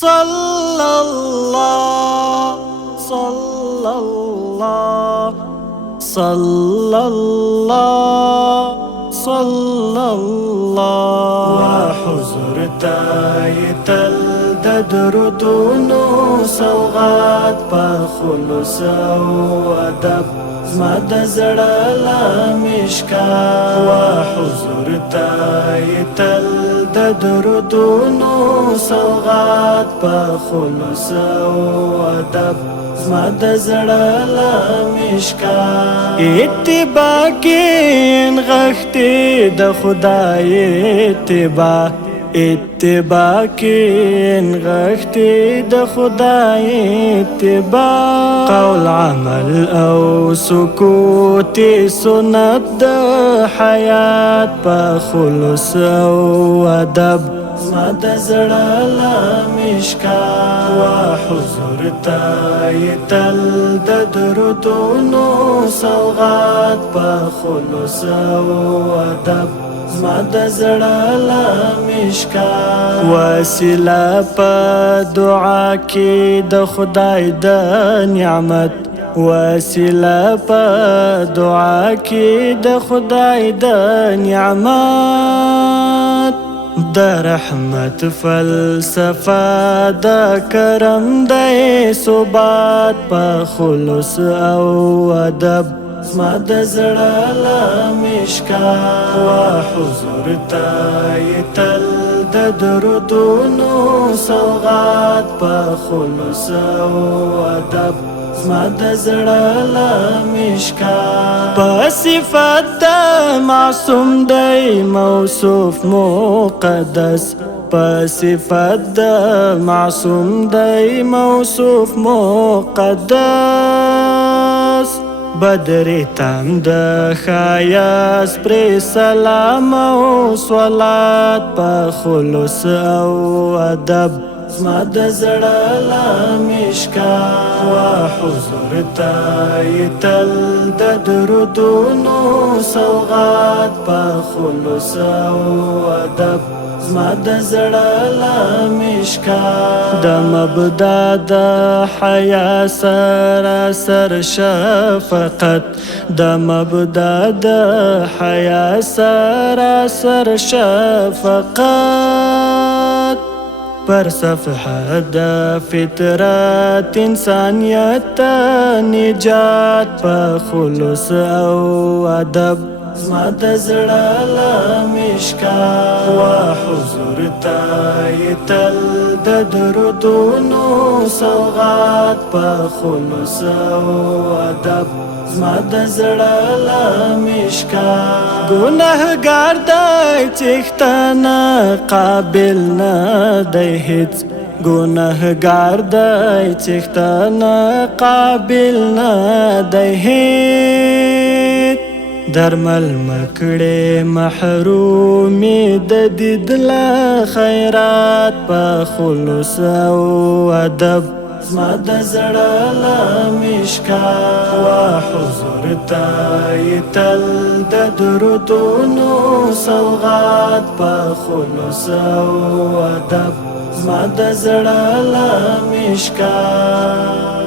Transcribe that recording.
صلى الله صلى الله صلى الله صلى الله وحضور تایتل د درودونو سوغات په خلوص او ادب زما د زړه لا مشکات وحضور تایتل د درودونو سوغات په خلوص او ادب زما د زړه لا مشکات اتباع کې نغښتې د خدای اتباع کې نغښتې د خدای اتباع قول عمل او سکوت سنت د حیات په خلوص او ادب زما د زړه لا مشکات وحضور تایتل د درودونو سوغات په خلوص او ادب زما د زړه لا مشکات وسیله په دعا کې د خدای د نعمت وسیله په دعا کې د خدای د نعمت د رحمت فلسفه د کرم د ثبات په خلوص او ادب زما د زړه لا مشکات وحضور تایتل د درودونو سوغات په خلوص او ادب زما د زړه لا مشکات په صفات د معصوم دی موصوف مقدس په صفات د معصوم دی موصوف مقدس بدر تام د خیاس پر سلام او صلات په خلوص او ادب زما د زړه لا مشکات وحضور تایتل د درودونو سوغات په خلوص او ادب زما د زړه لا مشکات د مبدا د حیا سراسر شفقت د مبدا د حیا سراسر شفقت پر صفحه د فطرت انسانیت نجات په خلوص او ادب زما د زړه لا مشکات وحضور تایتل د درودونو سوغات په خلوص او ادب زما د زړه لا مشکات ګناهګار دی څښتنه قابل نه دی هیڅ ګناهګار دی څښتنه قابل نه دی هیڅ درمل مکړې محرومي د دید له خیرات په خلوص او ادب زما د زړه لا مشکات وحضور تایتل د درودونو سوغات په خلوص او ادب زما د زړه لا مشکات